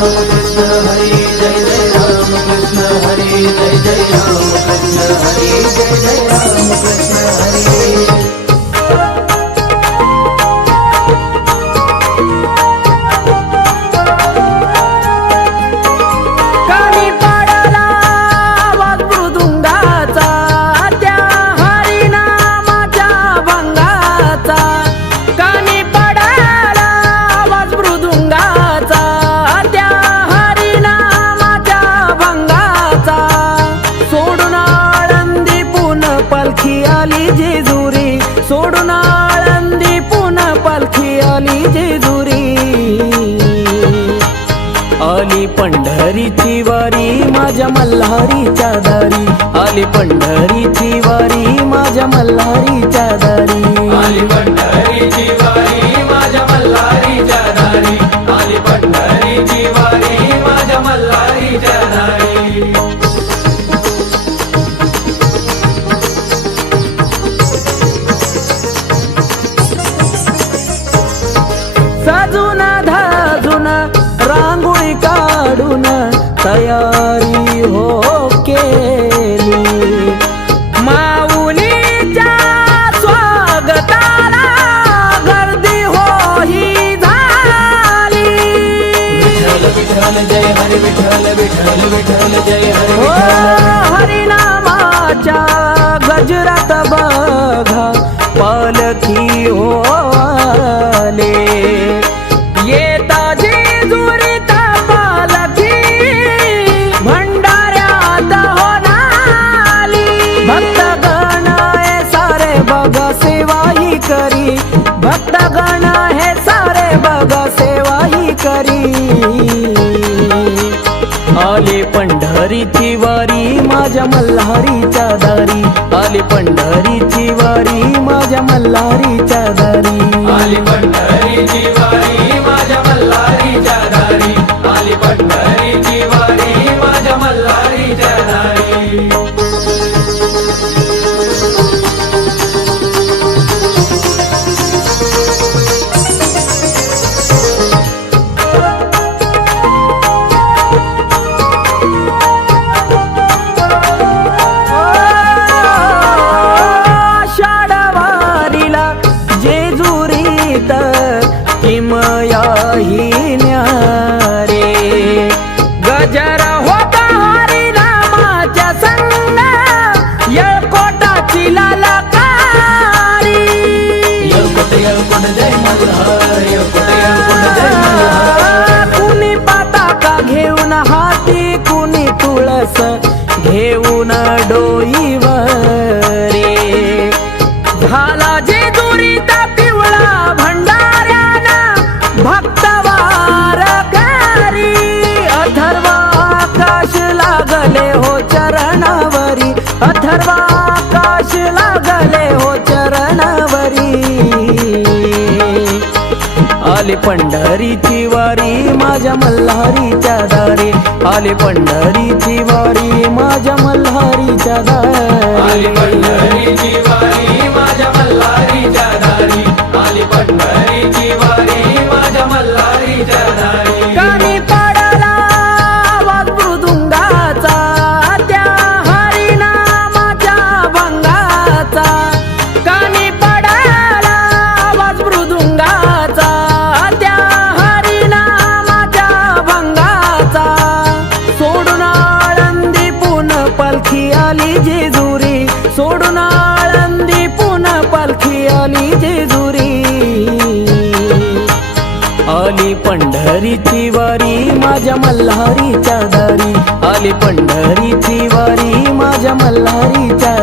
राम कृष्ण हरी, जय जय राम कृष्ण हरी, जय जय राम कृष्ण हरी, जय जय राम कृष्ण हरी। सोडून आळंदी पुन्हा पालखी आली जेजुरी, आली पंढरीची वारी माझ्या मल्हारीच्या दारी, आली पंढरीची वारी माझ्या मल्हारीच्या दारी, आली पंढरीची वारी माझ्या मल्हारीच्या दारी, आली पंढरीची वारी माझ्या मल्हारीच्या दारी। साजून धाजून रांगोळी काढून तयारी हो केली, माऊलीच्या स्वागताला गर्दी हो ही झाली। विठ्ठल विठ्ठल जय हरी विठ्ठल, विठ्ठल विठ्ठल जय हरी विठ्ठल। हरिनामाच्या गजरात बघा पालखी हो आले, येता जेजुरीत पालखी भंडाऱ्यात होणाली, भक्तगण हे सारे बघा सेवाही करी, भक्तगण हे सारे बघा सेवाही करी, आली पंढरीची वारी माझ्या मल्हारीच्या दारी, आली पंढरीची वारी माझ्या मल्हारीच्या दारी, आली पंढरीची वारी माझ्या मल्हारीच्या दारी, आली पंढरीची वारी माझ्या मल्हारीच्या दारी। किमयाही न्यारे गजर होता हरिनामाच्या संग, येळकोटाची ललकारी, येळकोट येळकोट जय मल्हार, येळकोट येळकोट जय मल्हार। कुणी पताका घेऊन हाती, कुणी तुळस घेऊन डोईवरे, झाला जेजुरीत पिवळा भंडाऱ्यानं भक्तवार करी, अथर्वाकाश लागले हो चरणावरी, अथर्वाकाश लागले हो चरणावरी, आली पंढरीची वारी माझ्या मल्हारीच्या दारी, आली पंढरीची वारी माझ्या मल्हारीच्या दारी, आली पंढरीची वारी माझ्या मल्हारीच्या दारी, आली पंढरीची वारी माझ्या मल्हारीच्या दारी। कानी पडला आवाज मृदुंगाचा, त्या हरिनामाच्या भंगाचा, कानी पडला आवाज मृदुंगाचा, त्या हरिनामाच्या भंगाचा, सोडून आळंदी पुन्हा पालखी आली जेजुरी, सोडून आळंदी पुन्हा पालखी आली जेजुरी, आली पंढरीची वारी माझ्या मल्हारीच्या दारी, आली पंढरीची वारी माझ्या मल्हारीच्या